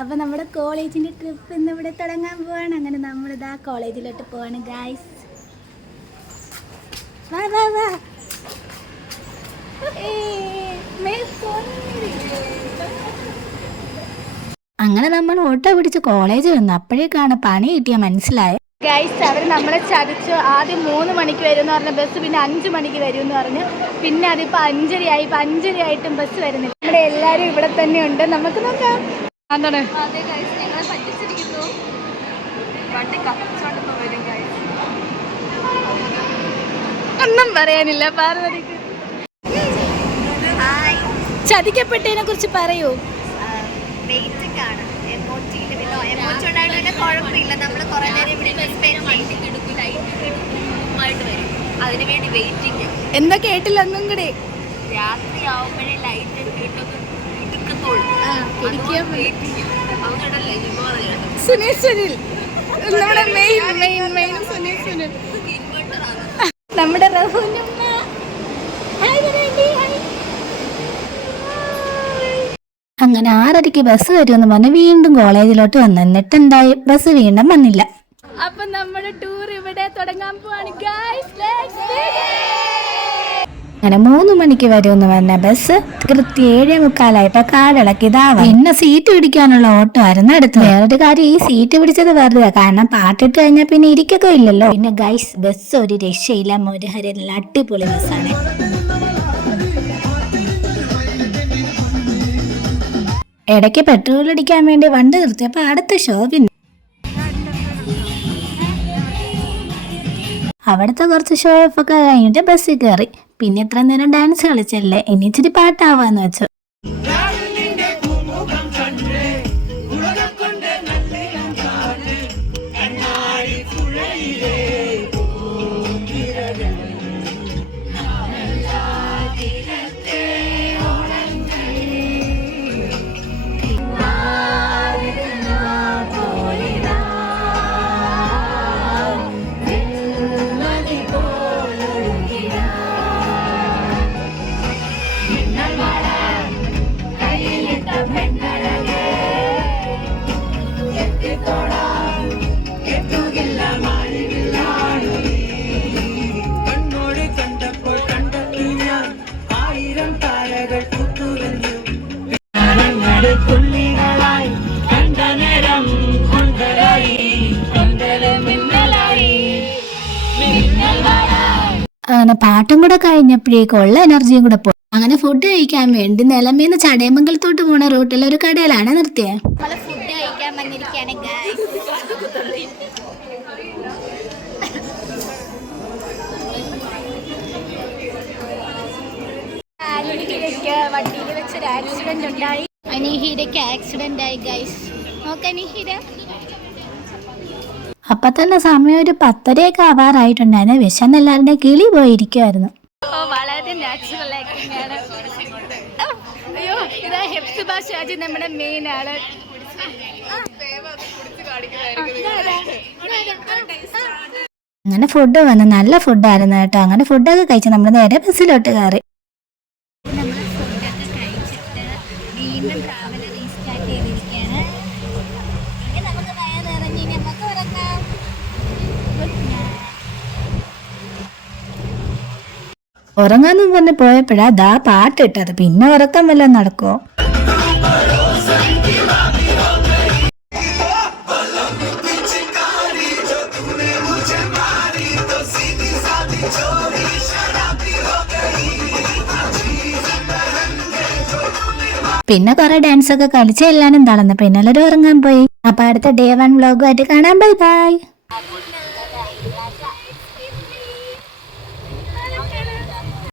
അപ്പോൾ നമ്മുടെ കോളേജിൻ്റെ ട്രിപ്പ് ഇന്ന് ഇവിടെ തുടങ്ങാൻ പോവാണ്. അങ്ങനെ നമ്മളിതാ കോളേജിലോട്ട് പോവാണ് ഗായ്സ്. വാ വാ വാ. അങ്ങനെ നമ്മൾ ഓട്ടോ പിടിച്ച് കോളേജ് വന്നു. അപ്പോഴേക്കാണ് പണി കിട്ടിയ മനസ്സിലായത്. ഗൈസ്, അവർ നമ്മളെ ചതിച്ചു. ആദ്യം 3 മണിക്ക് വരും എന്ന് പറഞ്ഞ ബസ് പിന്നെ 5 മണിക്ക് വരും എന്ന് പറഞ്ഞു. പിന്നെ അതിപ്പോൾ 5:30 ആയി. ഇപ്പം 5:30 ആയിട്ടും ബസ് വരുന്നില്ല. നമ്മുടെ എല്ലാവരും ഇവിടെ തന്നെ ഉണ്ട്. നമുക്ക് നോക്കാം. എന്താണ് ഒന്നും പറയാനില്ല. പാർവതിക്ക് ചതിക്കപ്പെട്ടതിനെ കുറിച്ച് പറയൂ. എന്താ കേട്ടില്ല ഒന്നും കൂടി. രാത്രി ആവുമ്പോഴേ ലൈറ്റ് സുനിൽ നമ്മുടെ അങ്ങനെ 6:30 ബസ് വരുമെന്ന് പറഞ്ഞ് വീണ്ടും കോളേജിലോട്ട് വന്നു. എന്നിട്ട് എന്തായി, ബസ് വീണ്ടും വന്നില്ല. അപ്പൊ നമ്മുടെ ടൂർ ഇവിടെ തുടങ്ങാൻ പോവാണ് ഗൈസ്. അങ്ങനെ 3 മണിക്ക് വരുമെന്ന് പറഞ്ഞ ബസ് കൃത്യം 7:45 കാടിളക്കിയതാവാ. പിന്നെ സീറ്റ് പിടിക്കാനുള്ള ഓട്ടോ ആയിരുന്നു അടുത്ത്. വേറൊരു കാര്യം, ഈ സീറ്റ് പിടിച്ചത് വെറുതെ, കാരണം പാട്ടിട്ട് കഴിഞ്ഞാൽ പിന്നെ ഇരിക്കൊക്കെ ഇല്ലല്ലോ. പിന്നെ ഗൈസ്, ബസ് ഒരു രക്ഷയില്ല. മുരഹരല്ല, അടിപൊളി ബസ്സാണ്. ഇടയ്ക്ക് പെട്രോൾ അടിക്കാൻ വേണ്ടി വണ്ടി നിർത്തിയപ്പോ അടുത്ത ഷോ. പിന്നെ അവിടുത്തെ കുറച്ച് ഷോ ഓഫ് ഒക്കെ കഴിഞ്ഞിട്ട് ബസ്സിൽ കയറി. പിന്നെ ഇത്ര നേരം ഡാൻസ് കളിച്ചല്ലേ, ഇനി ഇച്ചിരി പാട്ടാവാന്ന് വെച്ചു. അങ്ങനെ പാട്ടും കൂടെ കഴിഞ്ഞപ്പോഴേക്കും ഉള്ള എനർജിയും കൂടെ പോയി. അങ്ങനെ ഫുഡ് കഴിക്കാൻ വേണ്ടി നിലമേന്ന് ചടയമംഗലത്തോട്ട് പോണ റൂട്ടിൽ ഒരു കടയിലാണ് നിർത്തിയത്. ഫുഡ് കഴിക്കാൻ വന്നിരിക്കുകയാണ്. വണ്ടിയിൽ വെച്ചൊരു ആക്സിഡന്റ് ഉണ്ടായി. അനീഹിരയ്ക്ക് ആക്സിഡന്റ് ആയി ഗൈസ്. നോക്ക് അനീഹിര. അപ്പൊ തന്നെ സമയം ഒരു 10:30 ആവാറായിട്ടുണ്ടായിരുന്നു. വിശന്നെല്ലാവരുടെ കിളി പോയിരിക്കുമായിരുന്നു. വളരെ നാച്ചുറൽ ആക്ടിംഗ് ആണ്. അയ്യോ, ഇതാ ഹെപ്സിബ ഷാജി, നമ്മുടെ മെയിൻ ആള്. അങ്ങനെ ഫുഡ് വന്ന് നല്ല ഫുഡായിരുന്നു കേട്ടോ. അങ്ങനെ ഫുഡൊക്കെ കഴിച്ച് നമ്മൾ നേരെ ബസ്സിലോട്ട് കയറി. ഉറങ്ങാന്നും പറഞ്ഞ് പോയപ്പോഴാ ദാ പാട്ടിട്ടത്. പിന്നെ ഉറക്കം വല്ലതും നടക്കുമോ? പിന്നെ കുറെ ഡാൻസ് ഒക്കെ കളിച്ച് എല്ലാരും തളർന്നു. പിന്നെ എല്ലാവരും ഉറങ്ങാൻ പോയി. അപ്പൊ അടുത്ത Day 1 വ്ലോഗുമായിട്ട് കാണാം. Bye bye.